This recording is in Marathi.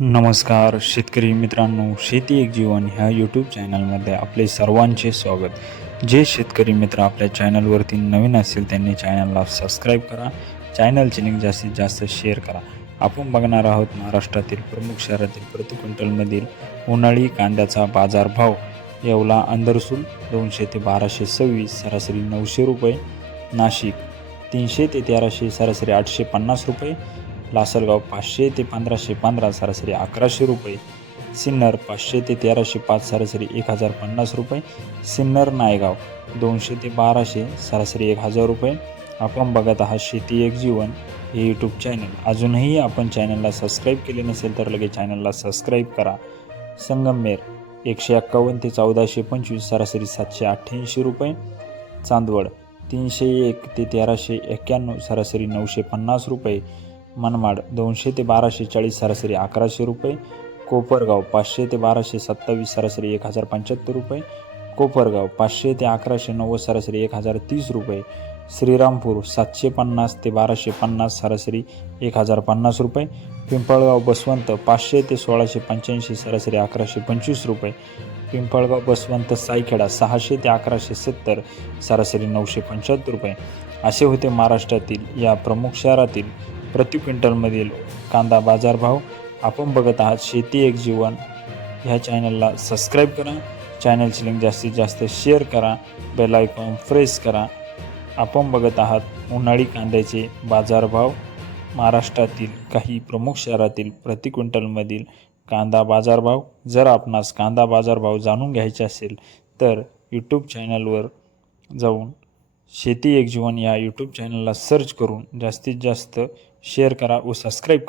नमस्कार शेतकरी मित्रांनो, शेती एक जीवन ह्या यूट्यूब चॅनलमध्ये आपले सर्वांचे स्वागत। जे शेतकरी मित्र आपल्या चॅनलवरती नवीन असतील त्यांनी चॅनलला सबस्क्राईब करा, चॅनलची लिंक जास्तीत जास्त शेअर करा। आपण बघणार आहोत महाराष्ट्रातील प्रमुख शहरातील प्रति क्विंटलमधील उन्हाळी कांद्याचा बाजारभाव। येवला अंदरसूल 200 ते 1226 सरासरी 900 रुपये, नाशिक 300 ते 1300 सरासरी 850 रुपये, लासलगाव 500 ते 1515 सरासरी 1100 रुपये, सिन्नर 500 ते 1305 सरासरी 1050 रुपये, सिन्नर नायगाव 200 ते 1200 सरासरी 1000 रुपये। आपण बघत आहात शेती एक जीवन हे यूट्यूब चॅनल। अजूनही आपण चॅनलला सबस्क्राईब केले नसेल तर लगेच चॅनलला सबस्क्राईब करा। संगमनेर 151 ते 1425 सरासरी 788 रुपये, चांदवड 301 ते 1391 सरासरी 950 रुपये, मनमाड 200 ते 1240 सरासरी 1100 रुपये, कोपरगाव 500 ते 1227 सरासरी 1075 रुपये, कोपरगाव 500 ते 1190 सरासरी 1030 रुपये, श्रीरामपूर 750 ते 1250 सरासरी 1050 रुपये, पिंपळगाव बसवंत 500 ते 1685 सरासरी 1125 रुपये, पिंपळगाव बसवंत सायखेडा 600 ते 1170 सरासरी 975 रुपये। असे होते महाराष्ट्रातील या प्रमुख शहरातील प्रति क्विंटलमधील कांदा बाजारभाव। आपण बघत आहात शेती एक जीवन। ह्या चॅनलला सबस्क्राईब करा, चॅनलची लिंक जास्तीत जास्त शेअर करा, बेल आयकॉन प्रेस करा। आपण बघत आहात उन्हाळी कांद्याचे बाजारभाव, महाराष्ट्रातील काही प्रमुख शहरातील प्रति क्विंटलमधील कांदा बाजारभाव। जर आपणास कांदा बाजारभाव जाणून घ्यायचे असेल तर यूट्यूब चॅनलवर जाऊन शेती एक जीवन या यूट्यूब चॅनलला सर्च करून जास्तीत जास्त शेअर करा व सबस्क्राईब करा।